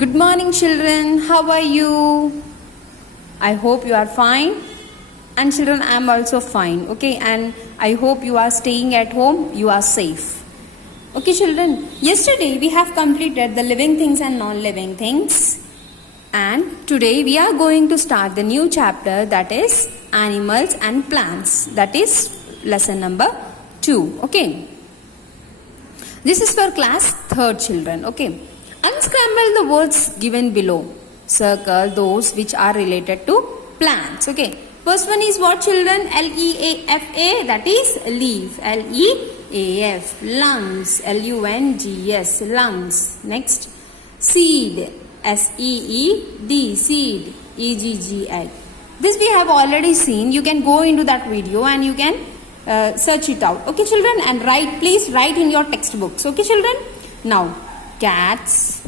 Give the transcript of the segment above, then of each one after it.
Good morning, children. How are you? I hope you are fine. And children, I am also fine. Okay, and I hope you are staying at home. You are safe. Okay, children. Yesterday we have completed the living things and non-living things. And today we are going to start the new chapter, that is animals and plants. That is lesson number 2. Okay. This is for class 3rd, children. Okay. Unscramble the words given below. Circle those which are related to plants. Okay. First one is what, children? L-E-A-F-A, that is leaf. L-E-A-F. Lungs. L-U-N-G-S. Lungs. Next. Seed. S-E-E-D. Seed. E-G-G-I. This we have already seen. You can go into that video and you can search it out. Okay, children? And please write in your textbooks. Okay, children? Now, cats,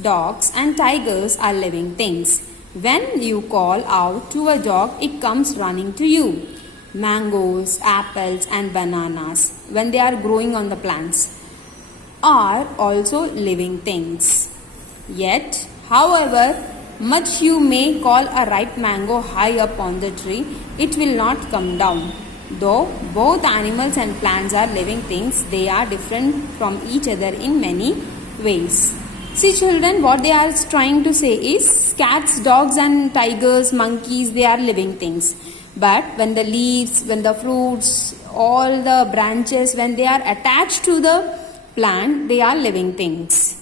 dogs and tigers are living things. When you call out to a dog, it comes running to you. Mangoes, apples and bananas, when they are growing on the plants, are also living things. Yet, however much you may call a ripe mango high up on the tree, it will not come down. Though both animals and plants are living things, they are different from each other in many ways. See, children, what they are trying to say is cats, dogs and tigers, monkeys, they are living things. But when the leaves, when the fruits, all the branches, when they are attached to the plant, they are living things.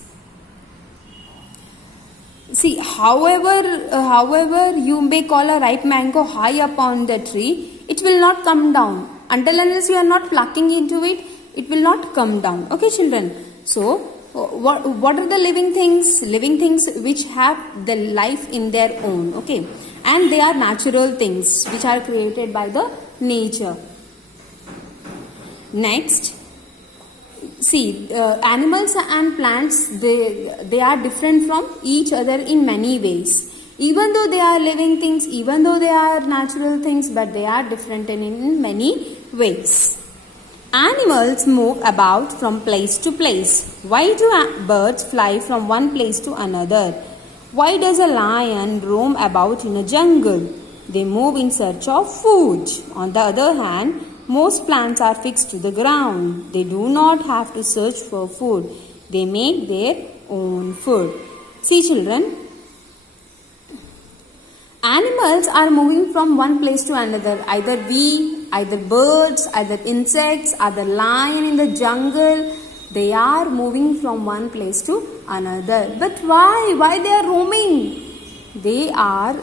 See, however you may call a ripe mango high up on the tree, it will not come down. Until unless you are not plucking into it, it will not come down. Okay, children? So, what are the living things? Living things which have the life in their own. Okay. And they are natural things which are created by the nature. Next. See, animals and plants, they are different from each other in many ways. Even though they are living things, even though they are natural things, but they are different in many ways. Animals move about from place to place. Why do birds fly from one place to another? Why does a lion roam about in a jungle? They move in search of food. On the other hand, most plants are fixed to the ground. They do not have to search for food. They make their own food. See, children, animals are moving from one place to another. Either birds, either insects, either lion in the jungle. They are moving from one place to another. But why? Why they are roaming? They are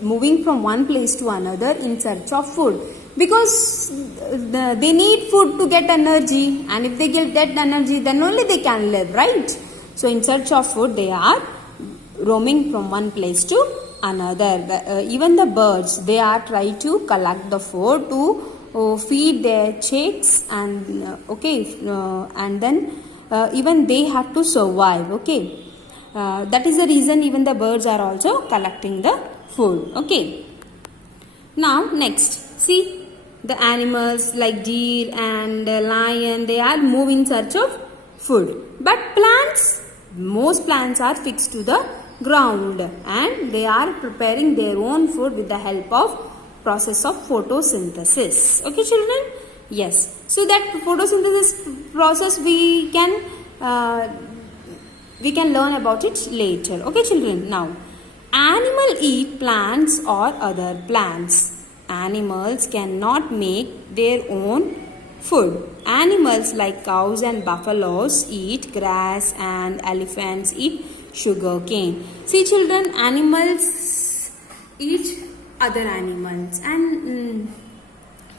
moving from one place to another in search of food, because they need food to get energy, and if they get that energy, then only they can live, right? So in search of food, they are roaming from one place to another. Even the birds, they are trying to collect the food to feed their chicks, and and then even they have to survive. Okay. That is the reason even the birds are also collecting the food. Okay. Now next, see, the animals like deer and lion, they are moving in search of food. But plants, most plants are fixed to the ground and they are preparing their own food with the help of process of photosynthesis. Okay, children? Yes. So that photosynthesis process we can learn about it later. Okay, children? Now, animals eat plants or other plants. Animals cannot make their own food. Animals like cows and buffaloes eat grass and elephants eat sugar cane. See, children, animals eat other animals and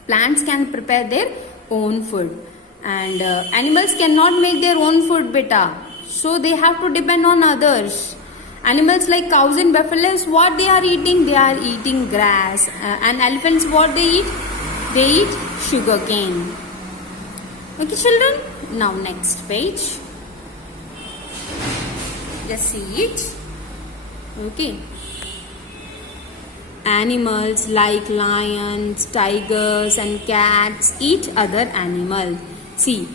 plants can prepare their own food. And animals cannot make their own food, beta. So they have to depend on others. Animals like cows and buffaloes, what they are eating? They are eating grass. And elephants, what they eat? They eat sugar cane. Okay, children? Now next page. Just see it. Okay. Animals like lions, tigers and cats eat other animals. See,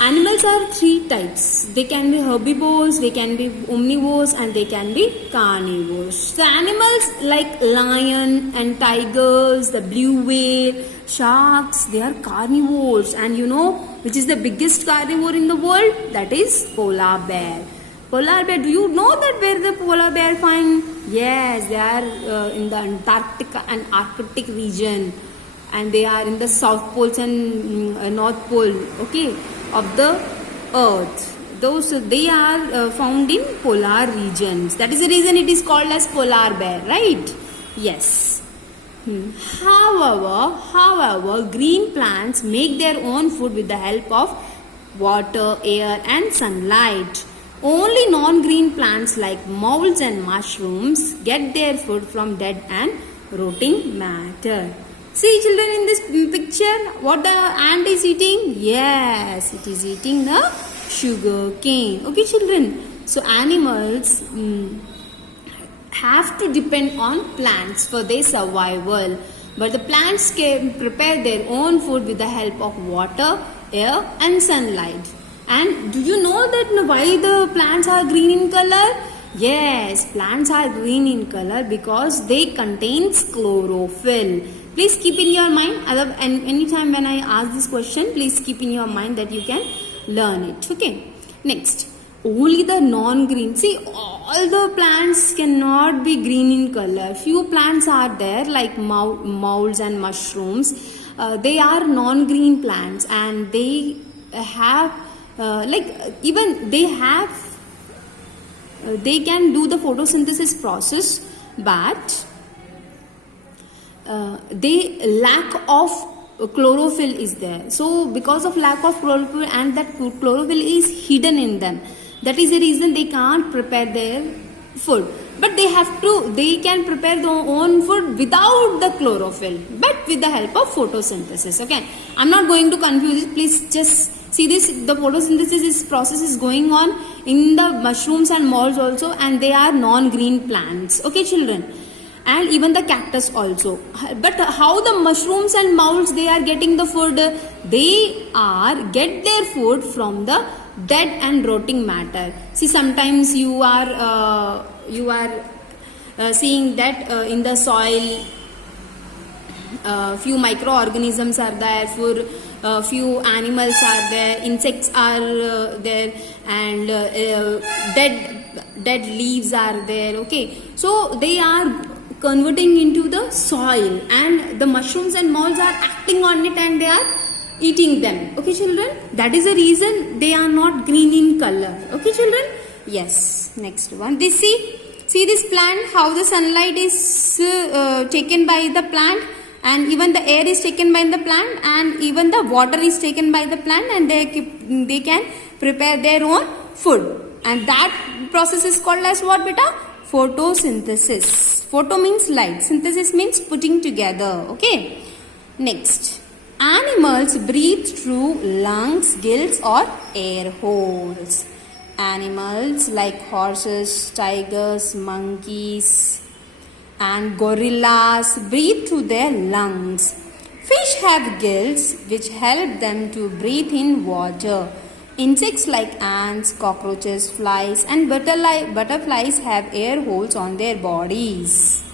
Animals are three types. They can be herbivores, they can be omnivores, and they can be carnivores. The animals like lion and tigers, the blue whale, sharks, they are carnivores. And you know which is the biggest carnivore in the world? That is polar bear. Polar bear, do you know that where the polar bear find? Yes, they are in the Antarctica and Arctic region, and they are in the South Poles and North Pole, okay, of the Earth. Those they are found in polar regions. That is the reason it is called as polar bear, right? Yes. However, green plants make their own food with the help of water, air, and sunlight. Only non-green plants like molds and mushrooms get their food from dead and rotting matter. See children, in this picture, what the ant is eating? Yes, it is eating the sugar cane. Okay children, so animals have to depend on plants for their survival. But the plants can prepare their own food with the help of water, air and sunlight. And do you know that why the plants are green in color? Yes, plants are green in color because they contains chlorophyll. Please keep in your mind, and anytime when I ask this question, please keep in your mind that you can learn it. Okay. Next, only the non-green. See, all the plants cannot be green in color. Few plants are there like molds and mushrooms. They are non-green plants, and they have they can do the photosynthesis process, but they lack of chlorophyll is there. So because of lack of chlorophyll, and that chlorophyll is hidden in them, that is the reason they can't prepare their food. But they can prepare their own food without the chlorophyll, but with the help of photosynthesis. Okay, I'm not going to confuse it. Please just see this. The photosynthesis process is going on in the mushrooms and molds also, and they are non-green plants. Okay children, and even the cactus also. But how the mushrooms and molds they are getting the food? They get their food from the dead and rotting matter. See, sometimes you are seeing that in the soil few microorganisms are there, few animals are there, insects are there, and dead leaves are there. Okay, so they are converting into the soil, and the mushrooms and molds are acting on it, and they are eating them. Okay children, that is the reason they are not green in color. Okay children, yes. Next one, see this plant, how the sunlight is taken by the plant, and even the air is taken by the plant, and even the water is taken by the plant, and they can prepare their own food, and that process is called as what beta? Photosynthesis. Photo means light, synthesis means putting together. Okay. Next, animals breathe through lungs, gills or air holes. Animals like horses, tigers, monkeys and gorillas breathe through their lungs. Fish have gills which help them to breathe in water. Insects like ants, cockroaches, flies and butterflies have air holes on their bodies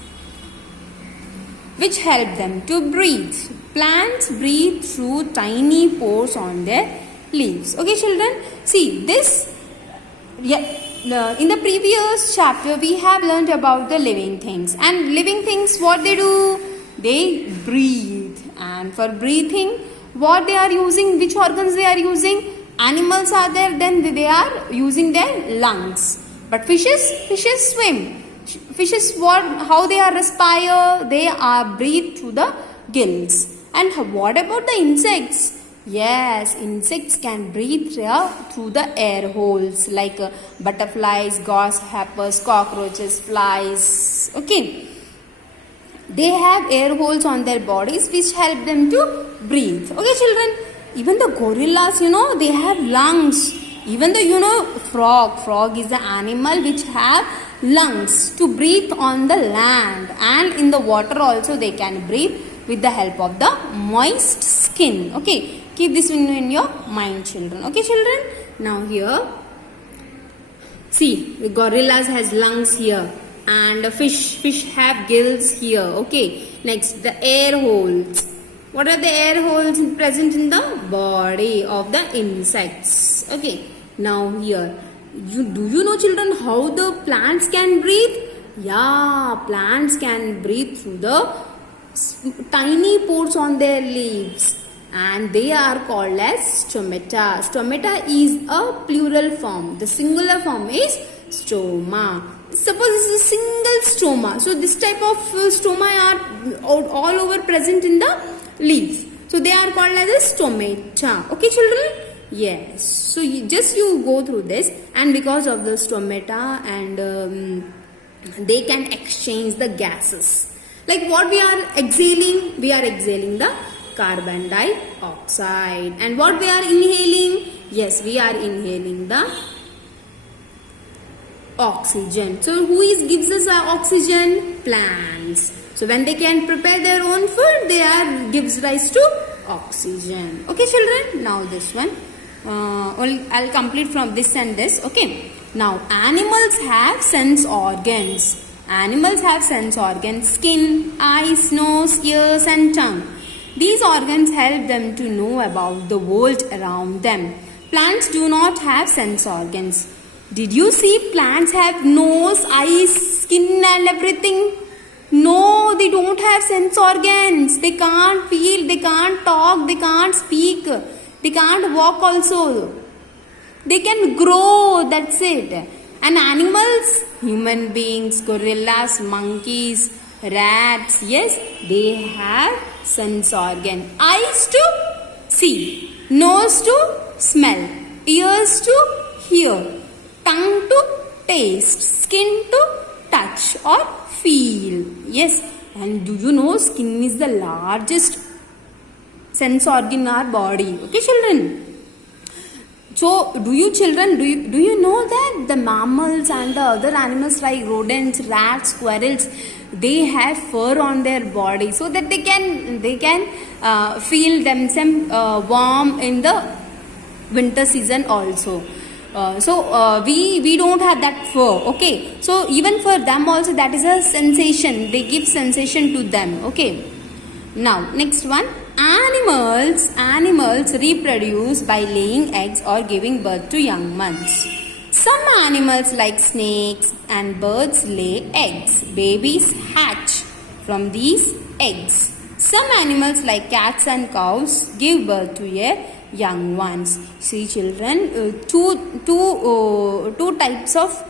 which help them to breathe. Plants breathe through tiny pores on their leaves. Okay children, see this. In the previous chapter we have learned about the living things, and living things, what they do? They breathe, and for breathing what they are using, which organs they are using? Animals are there, then they are using their lungs. But fishes swim. Fishes, how they are respire? They are breathe through the gills. And what about the insects? Yes, insects can breathe through the air holes like butterflies, grasshoppers, cockroaches, flies. Okay, they have air holes on their bodies which help them to breathe. Okay children, even the gorillas, they have lungs. Even the frog is the animal which have lungs to breathe on the land, and in the water also they can breathe with the help of the moist skin. Okay, Keep this in your mind, children. Okay, children. Now here, see, the gorillas has lungs here, and the fish have gills here. Okay. Next, the air holes. What are the air holes present in the body of the insects? Okay. Now here, do you know, children, how the plants can breathe? Yeah, plants can breathe through the tiny pores on their leaves, and they are called as stomata. Stomata is a plural form. The singular form is stoma. Suppose this is a single stoma. So this type of stoma are all over present in the leaves. So they are called as a stomata. Okay, children? Yes. So you go through this, and because of the stomata, and they can exchange the gases. Like what we are exhaling? We are exhaling the carbon dioxide. And what we are inhaling? Yes, we are inhaling the oxygen. So who gives us oxygen? Plants. So when they can prepare their own food, gives rise to oxygen. Okay, children? Now this one. I'll complete from this and this. Okay. Now animals have sense organs. Animals have sense organs: skin, eyes, nose, ears and tongue. These organs help them to know about the world around them. Plants do not have sense organs. Did you see plants have nose, eyes, skin and everything? No, they don't have sense organs. They can't feel, they can't talk, they can't speak, they can't walk also. They can grow, that's it. And animals, human beings, gorillas, monkeys, rats, yes, they have sense organ. Eyes to see, nose to smell, ears to hear, tongue to taste, skin to touch or feel. Yes, and do you know skin is the largest sense organ in our body? Okay, children? So, do you know that the mammals and the other animals like rodents, rats, squirrels, they have fur on their body so that they can feel themselves warm in the winter season also. We don't have that fur. Okay, so even for them also that is a sensation. They give sensation to them. Okay. Now next one. Animals reproduce by laying eggs or giving birth to young ones. Some animals like snakes and birds lay eggs. Babies hatch from these eggs. Some animals like cats and cows give birth to young ones. See, children, two types of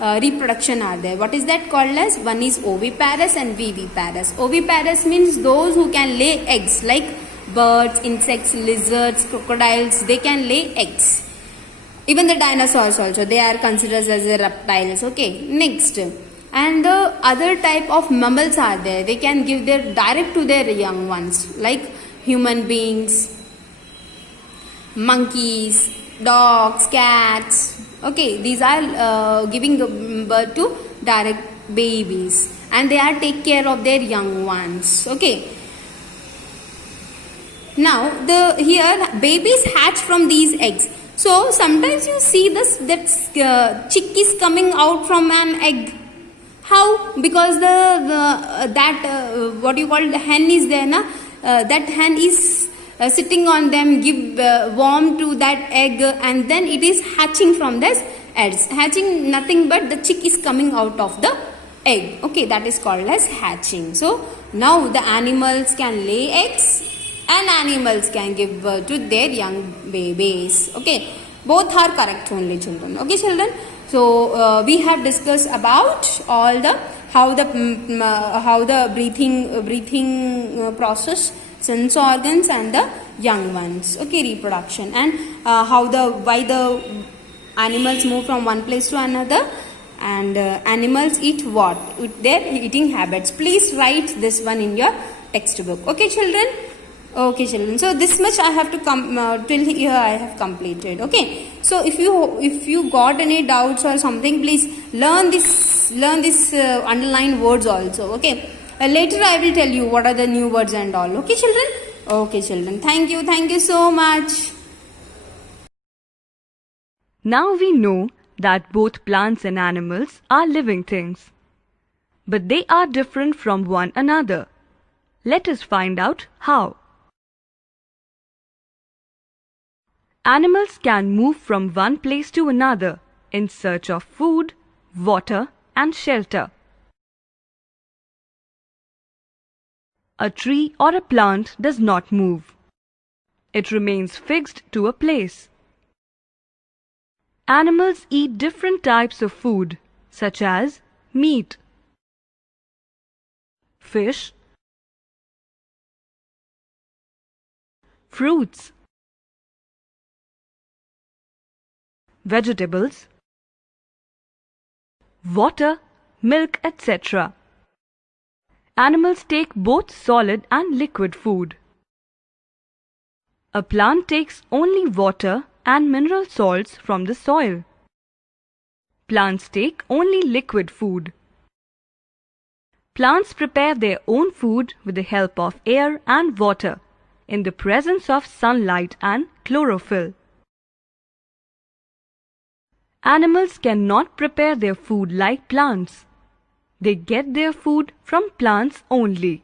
reproduction are there. What is that called as? One is oviparous and viviparous. Oviparous means those who can lay eggs, like birds, insects, lizards, crocodiles, they can lay eggs. Even the dinosaurs also, they are considered as reptiles. Okay, next. And the other type of mammals are there. They can give direct to their young ones, like human beings, monkeys, dogs, cats. Okay, these are giving birth to direct babies, and they are take care of their young ones. Okay. Now here babies hatch from these eggs. So sometimes you see that chick is coming out from an egg. How? Because what you call the hen is there, na? That hen is sitting on them, give warm to that egg, and then it is hatching from this eggs. Hatching nothing but the chick is coming out of the egg. Okay, that is called as hatching. So now the animals can lay eggs and animals can give birth to their young babies. Okay, both are correct only, children. Okay, children. So we have discussed about all the how the breathing process, sense organs and the young ones. Okay, reproduction, and why the animals move from one place to another, and animals eat what, with their eating habits. Please write this one in your textbook. Okay, children. Okay, children. So this much I have to till here I have completed. Okay. So if you got any doubts or something, please learn this underlined words also. Okay. Later I will tell you what are the new words and all. Okay, children. Okay, children. Thank you so much. Now we know that both plants and animals are living things. But they are different from one another. Let us find out how. Animals can move from one place to another in search of food, water, and shelter. A tree or a plant does not move. It remains fixed to a place. Animals eat different types of food, such as meat, fish, fruits, vegetables, water, milk, etc. Animals take both solid and liquid food. A plant takes only water and mineral salts from the soil. Plants take only liquid food. Plants prepare their own food with the help of air and water in the presence of sunlight and chlorophyll. Animals cannot prepare their food like plants. They get their food from plants only.